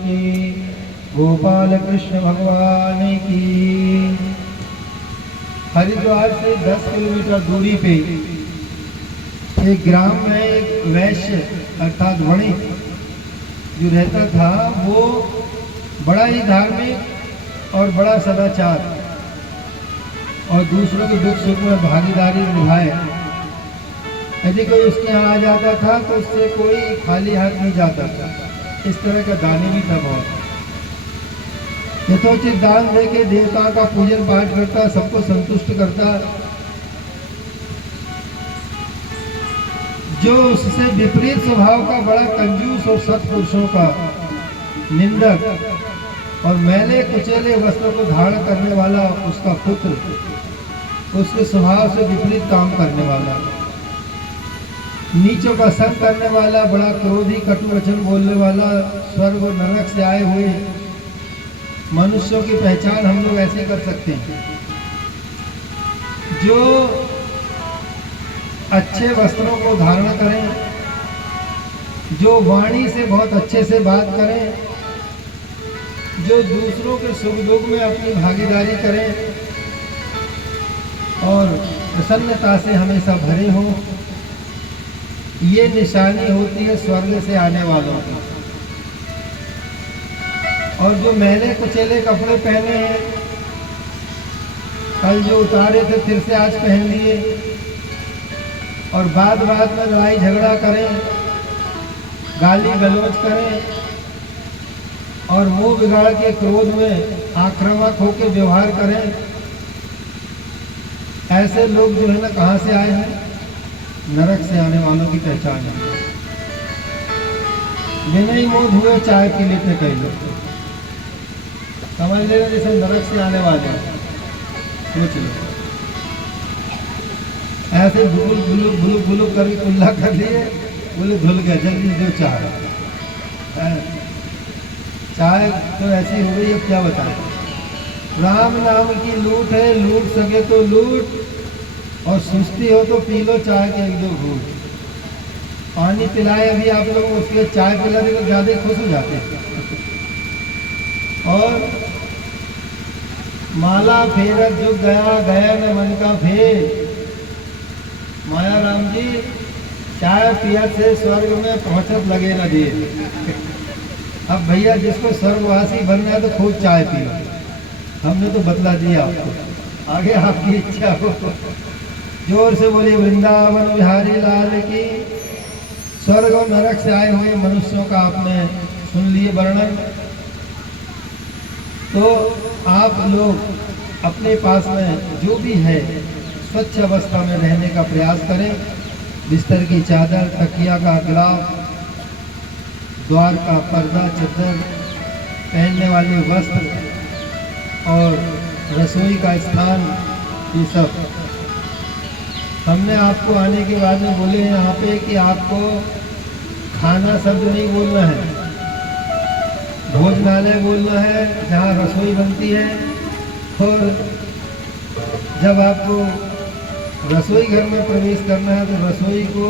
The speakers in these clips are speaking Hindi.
की, गोपाल कृष्ण भगवान की। हरिद्वार से 10 किलोमीटर दूरी पे एक ग्राम में एक वैश्य अर्थात वणिक जो रहता था, वो बड़ा ही धार्मिक और बड़ा सदाचार और दूसरों के दुख सुख में भागीदारी निभाए। यदि कोई उसके यहाँ आ जाता था तो उससे कोई खाली हाथ नहीं जाता था। इस तरह का दानी भी था बहुत। यथोचित दान दे के देवताओं का पूजन पाठ करता, सबको संतुष्ट करता। जो उससे विपरीत स्वभाव का बड़ा कंजूस और सत्पुरुषों का निंदक और मैले कुचेले वस्त्रों को धारण करने वाला उसका पुत्र, उसके स्वभाव से विपरीत काम करने वाला, नीचों का संग करने वाला, बड़ा क्रोधी कटु वचन बोलने वाला, स्वर्ग और नरक से आए हुए मनुष्यों की पहचान हम लोग ऐसे कर सकते हैं। जो अच्छे वस्त्रों को धारण करें, जो वाणी से बहुत अच्छे से बात करें, जो दूसरों के सुख दुख में अपनी भागीदारी करें और प्रसन्नता से हमेशा भरे हों, ये निशानी होती है स्वर्ग से आने वालों की। और जो मैले कुचेले कपड़े पहने हैं, कल जो उतारे थे फिर से आज पहन लिए, और बात बात में लड़ाई झगड़ा करें, गाली गलौज करें और मुंह बिगाड़ के क्रोध में आक्रामक होकर व्यवहार करें, ऐसे लोग जो है ना कहाँ से आए हैं? नरक से आने वालों की पहचान है। बिना ही मोह हुए चाय पी लेते कई लोग, समझ लेना जैसे नरक से आने वाले हैं। सोच लो, ऐसे बुलुक बुलुक बुलुक बुलुक करके कुल्ला कर लिए, बोले धुल गया, जल्दी दो चाय। चाय तो ऐसी हो गई, अब क्या बताएं। राम नाम की लूट है, लूट सके तो लूट, और सुस्ती हो तो पी लो चाय के 1-2 घूंट। पानी पिलाए अभी आप लोग, उसके चाय पिला दे तो ज़्यादा खुश हो जाते हैं। और माला फेरत जो गया गया न मन का फेर। माया राम जी चाय पियत से स्वर्ग में पहुंचत लगे न देर। अब भैया जिसको स्वर्गवासी बनना है तो खूब चाय पियो, हमने तो बतला दिया आपको, आगे आपकी इच्छा हो। जोर से बोलिए वृंदावन बिहारी लाल की। स्वर्ग और नरक से आए हुए मनुष्यों का आपने सुन लिए वर्णन। तो आप लोग अपने पास में जो भी है स्वच्छ अवस्था में रहने का प्रयास करें। बिस्तर की चादर, तकिया का गिलाफ, द्वार का पर्दा, चद्दर, पहनने वाले वस्त्र और रसोई का स्थान, ये सब हमने आपको आने के बाद में बोले हैं यहाँ पे कि आपको खाना शब्द नहीं बोलना है, भोजनालय बोलना है जहाँ रसोई बनती है। और जब आपको रसोई घर में प्रवेश करना है तो रसोई को,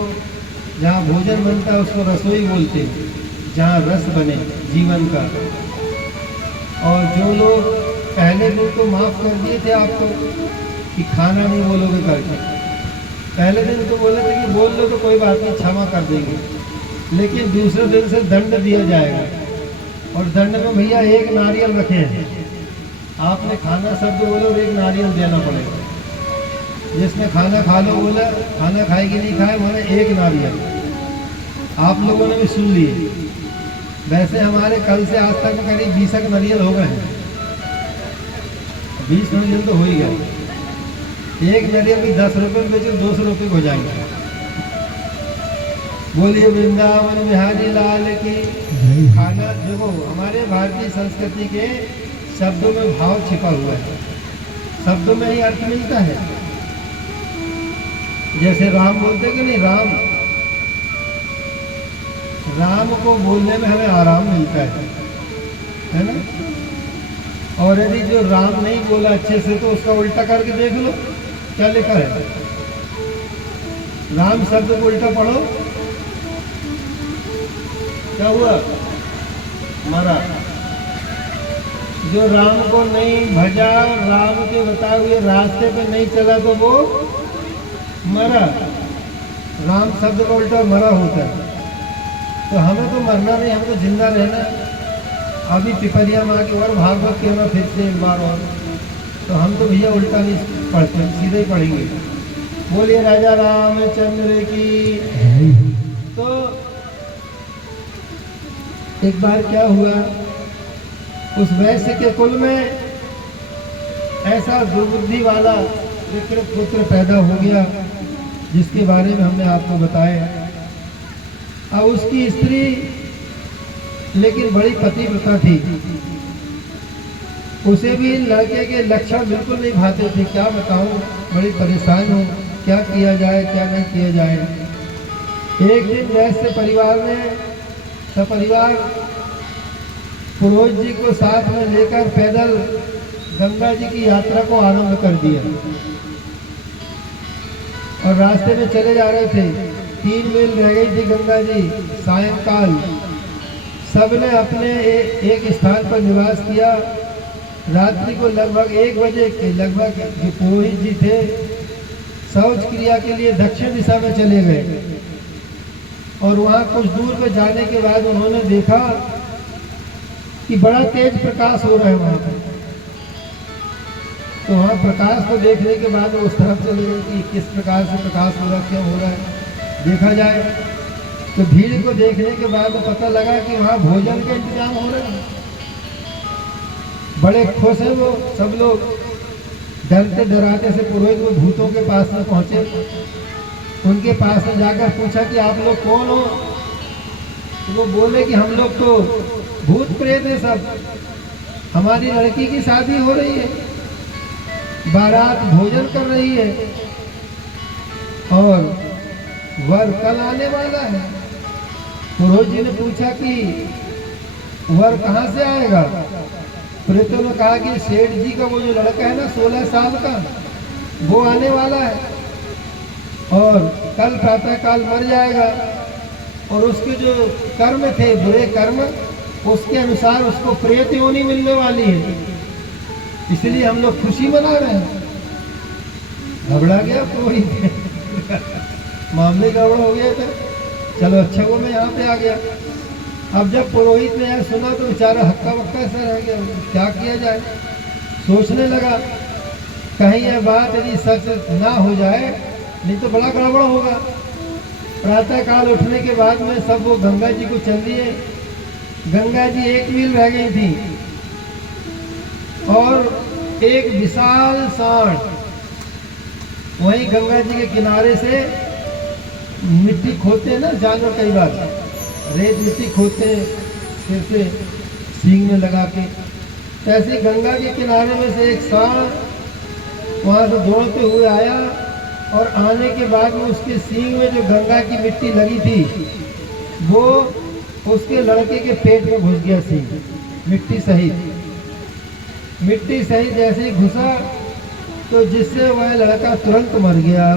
जहाँ भोजन बनता है उसको रसोई बोलते हैं, जहाँ रस बने जीवन का। और जो लोग पहले दिन तो माफ़ कर दिए थे आपको कि खाना नहीं बोलोगे करके, पहले दिन तो बोले थे कि बोल लो तो कोई बात नहीं, क्षमा कर देंगे। लेकिन दूसरे दिन से दंड दिया जाएगा, और दंड में भैया 1 नारियल रखे हैं। आपने खाना शब्द बोलो और 1 नारियल देना पड़ेगा। जिसने खाना खा लो बोला, खाना खाएगी नहीं खाए बोले 1 नारियल। आप लोगों ने भी सुन लिए। वैसे हमारे कल से आज तक करीब 20 नारियल हो गए हैं। 20 नारियल तो हो ही गए। 1 नारियल भी 10 रुपये में बेचो, 200 रुपये हो जाएंगे। बोलिए वृंदावन बिहारी लाल की। खाना देखो, हमारे भारतीय संस्कृति के शब्दों में भाव छिपा हुआ है, शब्दों में ही अर्थ मिलता है। जैसे राम बोलते कि नहीं, राम को बोलने में हमें आराम मिलता है ना। और यदि जो राम नहीं बोला अच्छे से तो उसका उल्टा करके देख लो क्या लिखा है। राम शब्द को उल्टा पढ़ो, क्या हुआ? मरा। जो राम को नहीं भजा, राम के बताए हुए रास्ते पे नहीं चला तो वो मरा। राम शब्द का उल्टा मरा होता है। तो हमें तो मरना नहीं, हमें तो जिंदा रहना। अभी पिपरिया माँ की और भागवत कहना फिर से एक बार और, तो हम तो भैया उल्टा नहीं पढ़ते, सीधे ही पढ़ेंगे। बोलिए राजा रामचंद्र की। तो एक बार क्या हुआ, उस वैश्य के कुल में ऐसा दुर्बुद्धि वाला विकृत पुत्र पैदा हो गया, जिसके बारे में हमने आपको बताया। अब उसकी स्त्री लेकिन बड़ी पतिव्रता थी, उसे भी लड़के के लक्षण बिल्कुल नहीं भाते थे। क्या बताऊं, बड़ी परेशान हूँ, क्या किया जाए क्या नहीं किया जाए। एक दिन वैश्य परिवार ने सपरिवार पुरोहित जी को साथ में लेकर पैदल गंगा जी की यात्रा को आरंभ कर दिया और रास्ते में चले जा रहे थे। 3 मील रह गई थी गंगा जी। सायंकाल सबने अपने एक स्थान पर निवास किया। रात्रि को लगभग 1 बजे के लगभग जो पुरोहित जी थे शौच क्रिया के लिए दक्षिण दिशा में चले गए और वहाँ कुछ दूर पर जाने के बाद उन्होंने देखा कि बड़ा तेज प्रकाश हो रहा है वहाँ पर। तो वहाँ प्रकाश को देखने के बाद वो उस तरफ चले गए कि किस प्रकार से प्रकाश हो रहा, क्यों हो रहा है, देखा जाए। तो भीड़ को देखने के बाद पता लगा कि वहाँ भोजन का इंतजाम हो रहा है। बड़े खुश हैं वो सब लोग। डरते डराते से पुरोहित वो भूतों के पास में पहुंचे। उनके पास में जाकर पूछा कि आप लोग कौन हो। तो वो बोले कि हम लोग तो भूत प्रेत है सब, हमारी लड़की की शादी हो रही है, बारात भोजन कर रही है और वर कल आने वाला है। पुरोहित जी ने पूछा कि वर कहाँ से आएगा। प्रेतों ने कहा कि सेठ जी का वो जो लड़का है ना 16 साल का, वो आने वाला है और कल प्रातः काल मर जाएगा और उसके जो कर्म थे बुरे कर्म, उसके अनुसार उसको प्रेत योनि मिलने वाली है, इसलिए हम लोग खुशी मना रहे हैं। घबरा गया पुरोहित मामले गड़बड़ हो गया था। चलो अच्छा वो मैं यहाँ पे आ गया। अब जब पुरोहित ने यह सुना तो बेचारा हक्का बक्का सा रह गया, क्या किया जाए। सोचने लगा कहीं यह बात यदि सच ना हो जाए, नहीं तो बड़ा गड़बड़ होगा। प्रातः काल उठने के बाद में सब वो गंगा जी को चल दिए। गंगा जी 1 मील रह गई थी और एक विशाल सांड वहीं गंगा जी के किनारे से मिट्टी खोदते हैं ना जानवर, कई बार रेत मिट्टी खोदते हैं फिर से सींग में लगा के। ऐसे गंगा के किनारे में से एक सांड वहाँ से दौड़ते हुए आया और आने के बाद में उसके सींग में जो गंगा की मिट्टी लगी थी वो उसके लड़के के पेट में घुस गया। सींग मिट्टी सहित जैसे ही घुसा तो जिससे वह लड़का तुरंत मर गया।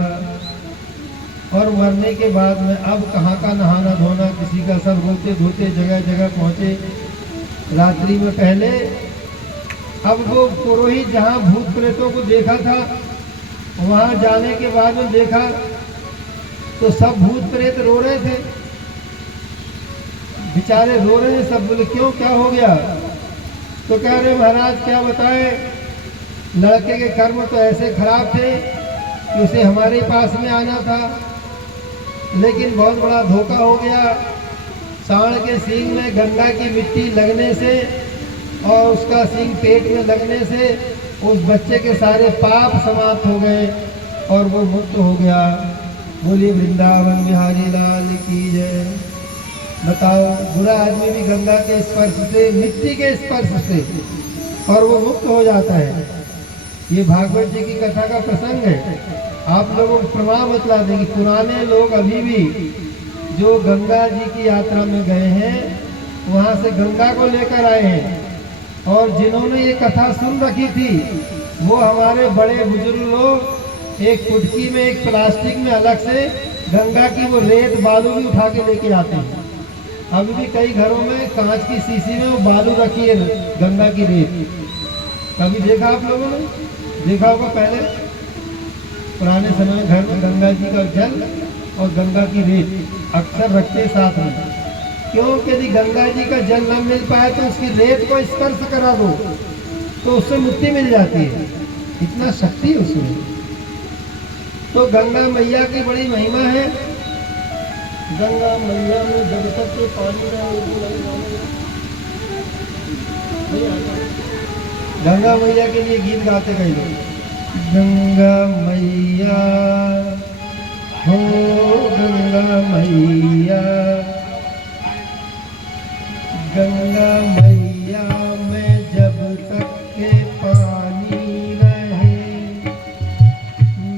और मरने के बाद में अब कहाँ का नहाना धोना किसी का, सब रोते धोते जगह जगह पहुँचे रात्रि में पहले। अब वो पुरोहित जहाँ भूत प्रेतों को देखा था वहाँ जाने के बाद में देखा तो सब भूत प्रेत रो रहे थे, बेचारे रो रहे हैं सब। बोले क्यों, क्या हो गया। तो कह रहे महाराज क्या बताए, लड़के के कर्म तो ऐसे खराब थे कि उसे हमारे पास में आना था, लेकिन बहुत बड़ा धोखा हो गया। सांड के सींग में गंगा की मिट्टी लगने से और उसका सींग पेट में लगने से उस बच्चे के सारे पाप समाप्त हो गए और वो मुक्त हो गया। बोलिए वृंदावन बिहारी लाल की जय। बताओ, बुरा आदमी भी गंगा के स्पर्श से, मिट्टी के स्पर्श से, और वो मुक्त हो जाता है। ये भागवत जी की कथा का प्रसंग है। आप लोगों को प्रमाण बतला दें कि पुराने लोग अभी भी जो गंगा जी की यात्रा में गए हैं वहाँ से गंगा को लेकर आए हैं, और जिन्होंने ये कथा सुन रखी थी वो हमारे बड़े बुजुर्ग लोग एक कुटकी में, एक प्लास्टिक में अलग से गंगा की वो रेत बालू भी उठा के लेके आते हैं। अभी भी कई घरों में कांच की शीशी में वो बालू रखी है, गंगा की रेत। कभी देखा आप लोगों ने? देखा होगा पहले पुराने समय में घर में गंगा जी का जल और गंगा की रेत अक्सर रखते साथ में। क्यों? यदि गंगा जी का जल न मिल पाए तो उसकी रेत को स्पर्श करा दो तो उससे मुक्ति मिल जाती है, इतना शक्ति है उसमें। तो गंगा मैया की बड़ी महिमा है। गंगा मैया में जब तक के पानी गंगा मैया के लिए गीत गाते कई लोग। गंगा मैया हो गंगा मैया, गंगा मैया में जब तक के पानी रहे,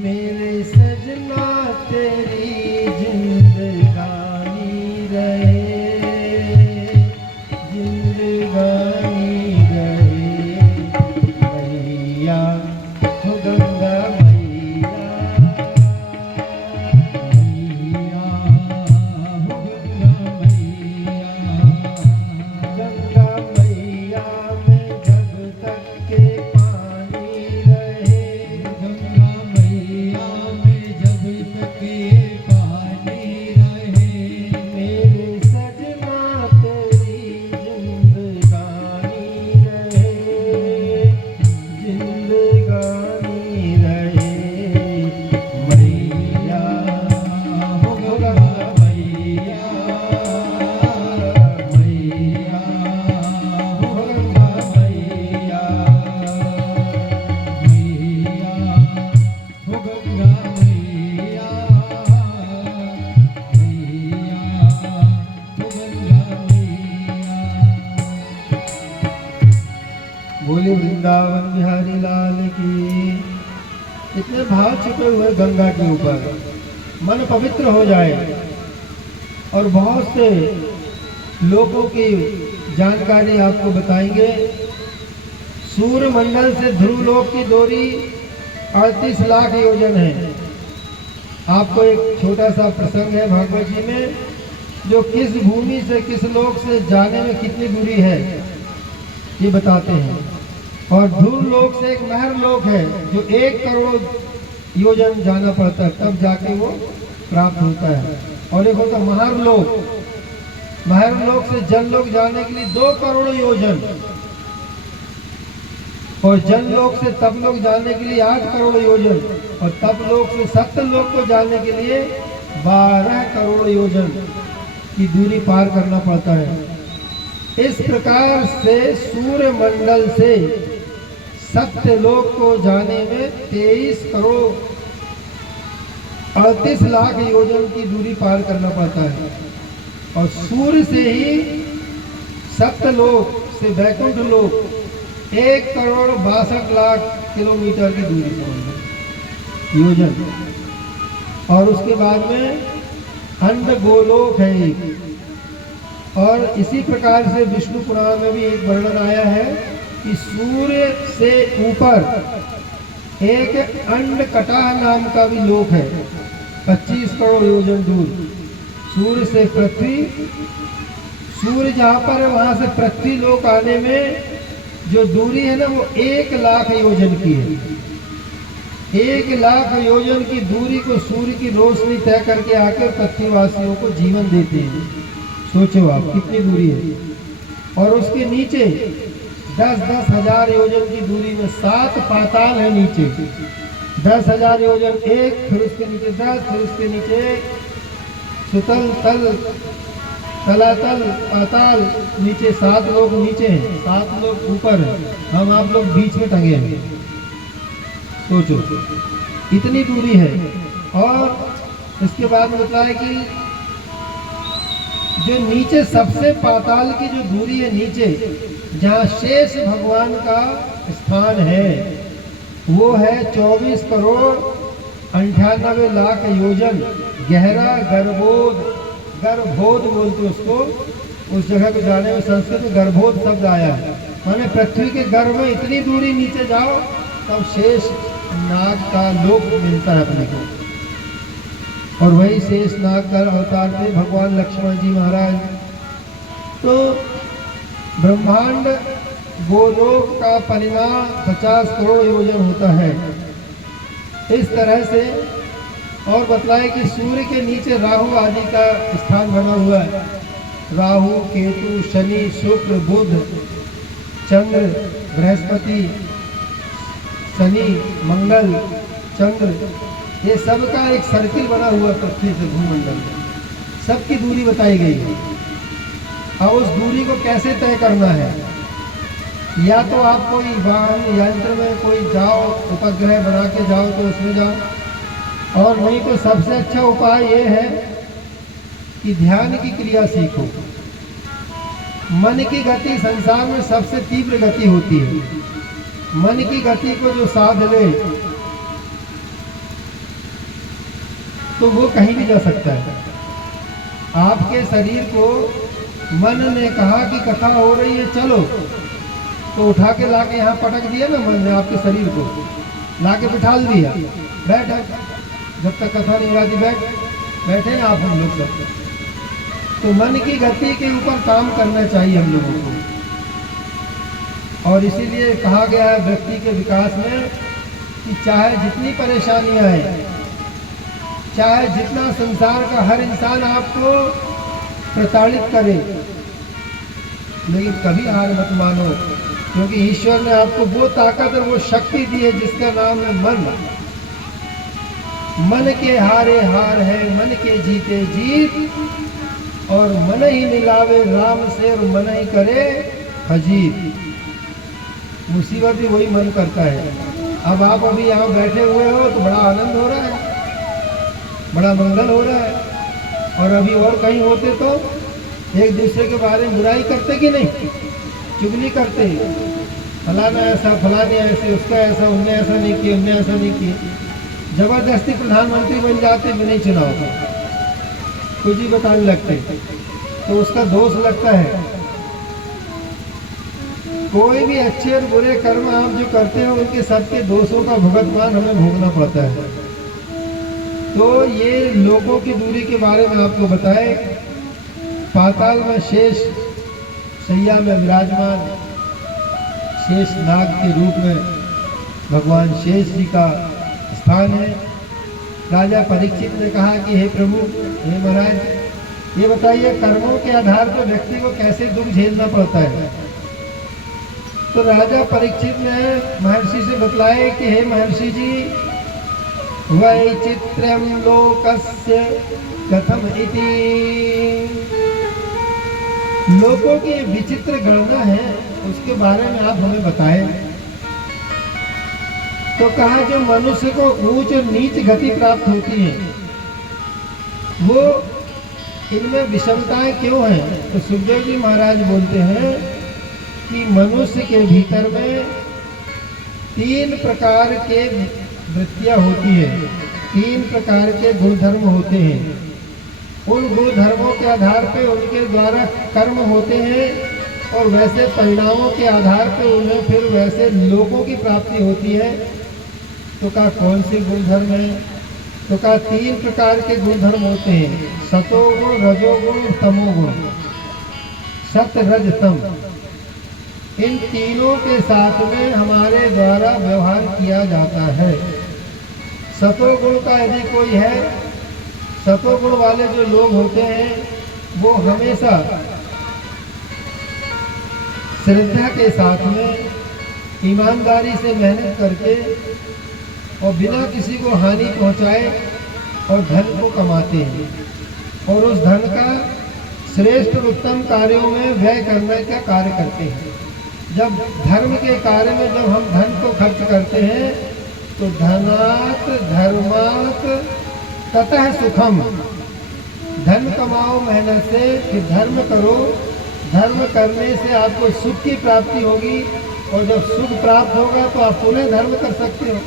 मेरे सजना तेरी जिंदगानी रहे, जिंदगानी रहे। मैया हो गंगा मैया, मैया हो गंगा मैया, गंगा मैया में जब तक के पानी रहे, गंगा मैया में जब तक के पानी रहे, मेरे सजना तेरी जिंदगानी रहे, जिंदगानी रहे। मैया हो गंगा मैया, मैया हो गंगा मैया, मैया हो गंगा मैया, मैया हो गंगा मैया। बोले वृंदावन बिहारी लाल की। इतने भाव छुपे हुए गंगा के ऊपर, मन पवित्र हो जाए। और बहुत से लोगों की जानकारी आपको बताएंगे। सूर्य मंडल से ध्रुव लोक की दूरी 38 लाख योजन है। आपको एक छोटा सा प्रसंग है भागवत जी में, जो किस भूमि से किस लोक से जाने में कितनी दूरी है ये बताते हैं। और ध्रुव लोक से एक महर लोक है जो 1 करोड़ योजन जाना पड़ता है, तब जाके वो प्राप्त होता है। और एक होता महर लोक, महर लोक से जल लोक जाने के लिए 2 करोड़ योजन, और जल लोक से तप लोक जाने के लिए 8 करोड़ योजन, और तप लोक से सप्त लोक को जाने के लिए 12 करोड़ योजन की दूरी पार करना पड़ता है। इस प्रकार से सूर्य मंडल से सत्यलोक को जाने में 23 करोड़ 38 लाख योजन की दूरी पार करना पड़ता है। और सूर्य से ही सत्यलोक से वैकुंठ लोक 1 करोड़ 62 लाख किलोमीटर की दूरी पर योजन। और उसके बाद में अंड गोलोक है एक। और इसी प्रकार से विष्णु पुराण में भी एक वर्णन आया है कि सूर्य से ऊपर एक अंड कटाह नाम का भी लोक है, 25 करोड़ योजन दूर। सूर्य से पृथ्वी, सूर्य जहाँ पर है वहाँ से पृथ्वी लोक आने में जो दूरी है ना, वो 1 लाख योजन की है। 1 लाख योजन की दूरी को सूर्य की रोशनी तय करके आकर पृथ्वीवासियों को जीवन देते हैं। सोचो आप कितनी दूरी है। और उसके नीचे 10-10 हजार योजन की दूरी में 7 पाताल है नीचे। 10,000 योजन एक, फिर उसके नीचे 10, फिर उसके नीचे सुतल, तल, तलातल, पाताल, नीचे 7 लोग नीचे हैं, 7 लोग ऊपर हैं, हम आप लोग बीच में टंगे हैं। सोचो इतनी दूरी है। और इसके बाद में बताया कि जो नीचे सबसे पाताल की जो दूरी है नीचे, जहाँ शेष भगवान का स्थान है, वो है 24 करोड़ 98 लाख योजन गहरा गर्भोद। गर्भोद बोलते उसको, उस जगह को जाने में संस्कृत में गर्भोद शब्द आया है। माने पृथ्वी के गर्भ में इतनी दूरी नीचे जाओ तब शेष नाग का लोक मिलता है अपने को। और वही शेष नाग का अवतार थे भगवान लक्ष्मण जी महाराज। तो ब्रह्मांड गोलोक का परिमाण 50 करोड़ योजन होता है। इस तरह से और बतलाए कि सूर्य के नीचे राहु आदि का स्थान बना हुआ है। राहु, केतु, शनि, शुक्र, बुध, चंद्र, बृहस्पति, शनि, मंगल, चंद्र, ये सब का एक सर्किल बना हुआ पृथ्वी से भूमंडल में, सबकी दूरी बताई गई है। अब उस दूरी को कैसे तय करना है, या तो आप कोई वाहन यंत्र में कोई जाओ, उपग्रह बना के जाओ तो उसमें जाओ, और नहीं तो सबसे अच्छा उपाय ये है कि ध्यान की क्रिया सीखो। मन की गति संसार में सबसे तीव्र गति होती है। मन की गति को जो साध ले तो वो कहीं भी जा सकता है। आपके शरीर को मन ने कहा कि कथा हो रही है चलो, तो उठा के लाके यहाँ पटक दिया ना मन ने, आपके शरीर को लाके बिठा दिया, बैठ जब तक कथा नहीं आती बैठे आप हम लोग सब। तो मन की गति के ऊपर काम करना चाहिए हम लोगों को, और इसीलिए कहा गया है व्यक्ति के विकास में कि चाहे जितनी परेशानियां आए, चाहे जितना संसार का हर इंसान आपको प्रताड़ित करे, लेकिन कभी हार मत मानो, क्योंकि ईश्वर ने आपको वो ताकत और वो शक्ति दी है जिसका नाम है मन। मन के हारे हार है, मन के जीते जीत, और मन ही मिलावे राम से और मन ही करे हजीत। मुसीबत भी वही मन करता है। अब आप अभी यहाँ बैठे हुए हो तो बड़ा आनंद हो रहा है, बड़ा मंगल हो रहा है, और अभी और कहीं होते तो एक दूसरे के बारे में बुराई करते कि नहीं, चुगली करते, फलाना ऐसा, फलाने ऐसे, उसका ऐसा, उनने ऐसा नहीं किया, उनने ऐसा नहीं किया। जबरदस्ती प्रधानमंत्री बन जाते बिना चुनाव का, कुछ ही बताने लगते, तो उसका दोष लगता है। कोई भी अच्छे और बुरे कर्म आप जो करते हो उनके सबके दोषों का भुगतान हमें भोगना पड़ता है। तो ये लोगों की दूरी के बारे में आपको बताए। पाताल में शेष सैया में विराजमान शेष नाग के रूप में भगवान शेष जी का स्थान है। राजा परीक्षित ने कहा कि हे प्रभु, हे महाराज, ये बताइए कर्मों के आधार पर व्यक्ति को कैसे दुख झेलना पड़ता है। तो राजा परीक्षित ने महर्षि से बतलाए कि हे महर्षि जी, वैचित्र्यं लोकस्य कथम इति, लोगों की विचित्र गणना है, उसके बारे में आप हमें बताएं। तो कहा जो मनुष्य को ऊंच और नीच गति प्राप्त होती है, वो इनमें विषमताएं क्यों हैं। तो सुखदेव जी महाराज बोलते हैं कि मनुष्य के भीतर में 3 प्रकार के वृत्तियां होती है, 3 प्रकार के गुणधर्म होते हैं। उन गुणधर्मों के आधार पे उनके द्वारा कर्म होते हैं, और वैसे परिणामों के आधार पे उन्हें फिर वैसे लोगों की प्राप्ति होती है। तो कहा कौन सी गुणधर्म है। तो कहा 3 प्रकार के गुणधर्म होते हैं, सतोगुण, रजोगुण, तमोगुण। सत, रज, तम, इन तीनों के साथ में हमारे द्वारा व्यवहार किया जाता है। सतोगुण का यदि कोई है, सतोगुण वाले जो लोग होते हैं वो हमेशा श्रद्धा के साथ में ईमानदारी से मेहनत करके और बिना किसी को हानि पहुंचाए और धन को कमाते हैं, और उस धन का श्रेष्ठ और उत्तम कार्यों में व्यय करने का कार्य करते हैं। जब धर्म के कार्य में जब हम धन को खर्च करते हैं तो धनात् धर्मात् ततः सुखम, धन कमाओ मेहनत से, फिर धर्म करो, धर्म करने से आपको सुख की प्राप्ति होगी, और जब सुख प्राप्त होगा तो आप पुनः धर्म कर सकते हो।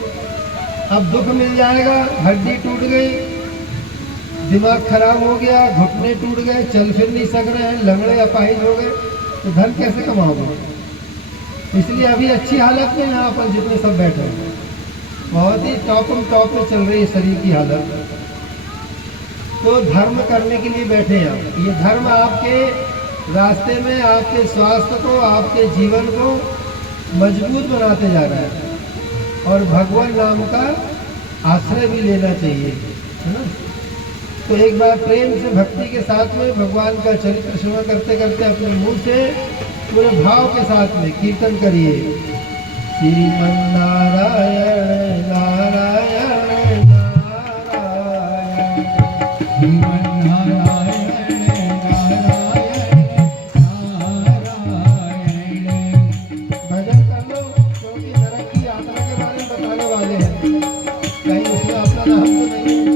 अब दुख मिल जाएगा, हड्डी टूट गई, दिमाग खराब हो गया, घुटने टूट गए, चल फिर नहीं सक रहे हैं, लंगड़े अपाहिज हो गए, तो धन कैसे कमाओगे। इसलिए अभी अच्छी हालत में यहाँ पर जितने सब बैठे हैं, बहुत ही टॉप में चल रही है शरीर की हालत। तो धर्म करने के लिए बैठे हैं। ये धर्म आपके रास्ते में आपके स्वास्थ्य को, आपके जीवन को मजबूत बनाते जा रहा है। और भगवान नाम का आश्रय भी लेना चाहिए, है ना। तो एक बार प्रेम से भक्ति के साथ में भगवान का चरित्र श्रवण करते करते अपने मुंह से पूरे भाव के साथ में कीर्तन करिए। श्रीमन्नारायण नारायण नारायण, श्रीमन्नारायण नारायण नारायण। भजन कर लो, क्योंकि नरक की यात्रा के बारे में बताने वाले हैं, कहीं उसमें अपना नाम तो नहीं है।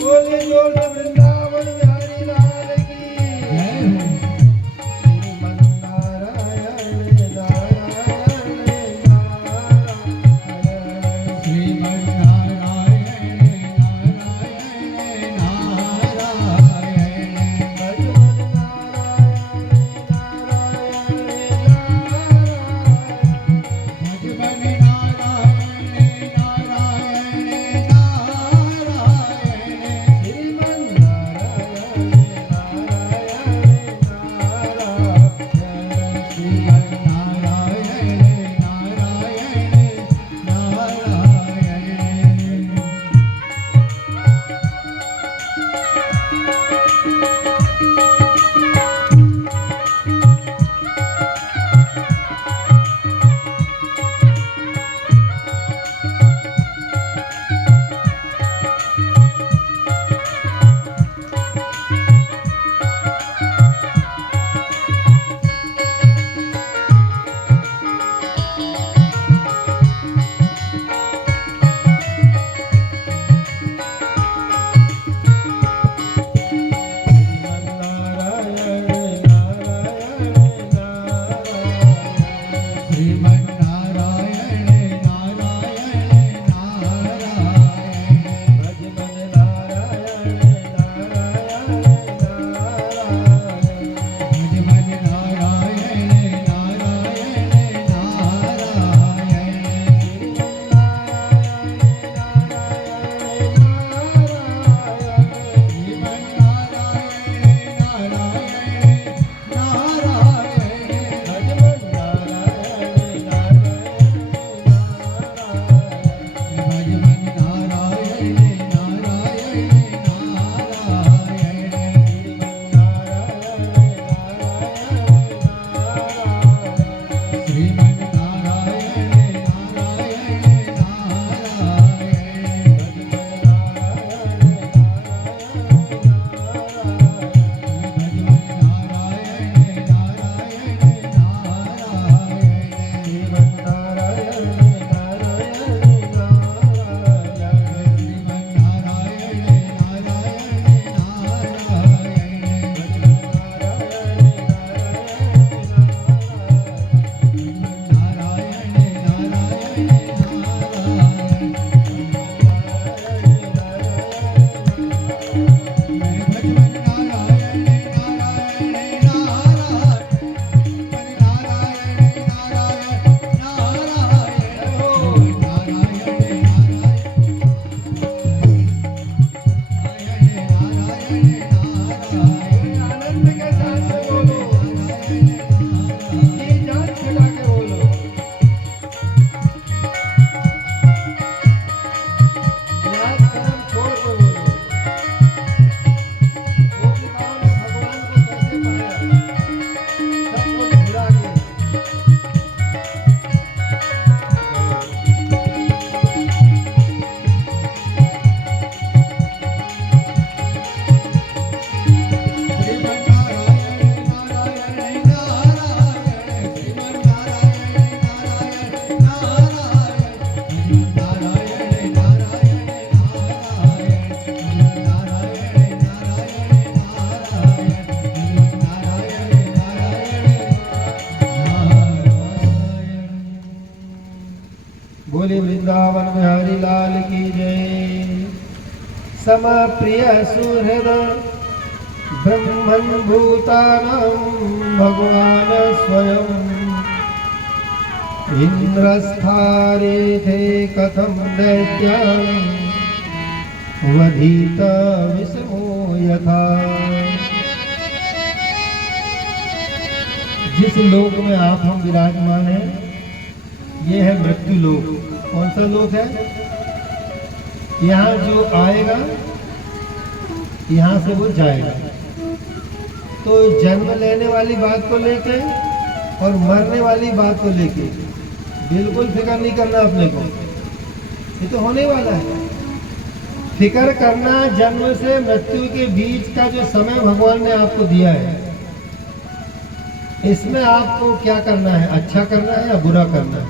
बोले जोर से वृंदावन बिहारी लाल की जय हो। बोले वृंदावन बिहारी लाल की जय। सम प्रिय सुहृद ब्रह्मन् भूतानां भगवान स्वयं इंद्रस्थारेथे कथम दैत्यान् वधीत विषमो यथा। जिस लोक में आप हम विराजमान हैं, ये है मृत्यु लोक। कौन सा लोक है? यहाँ जो आएगा यहाँ से वो जाएगा। तो जन्म लेने वाली बात को लेके और मरने वाली बात को लेके बिल्कुल फिक्र नहीं करना अपने को, ये तो होने वाला है। फिक्र करना जन्म से मृत्यु के बीच का जो समय भगवान ने आपको दिया है, इसमें आपको क्या करना है, अच्छा करना है या बुरा करना है,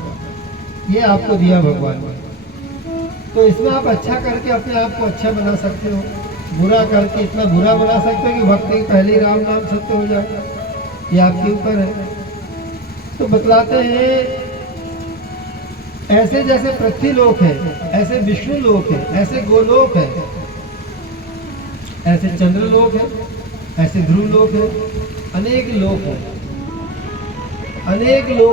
ये आपको दिया भगवान ने। तो इसमें आप अच्छा करके अपने आप को अच्छा बना सकते हो, बुरा करके इतना बुरा बना सकते हो कि भक्ति पहले ही राम नाम सत्य हो जाए, ये आपके ऊपर है। तो बतलाते हैं ऐसे जैसे पृथ्वी लोक है, ऐसे विष्णु लोक है, ऐसे गोलोक है, ऐसे चंद्र लोक है, ऐसे ध्रुव लोक है, अनेक लोक है, अनेक लोक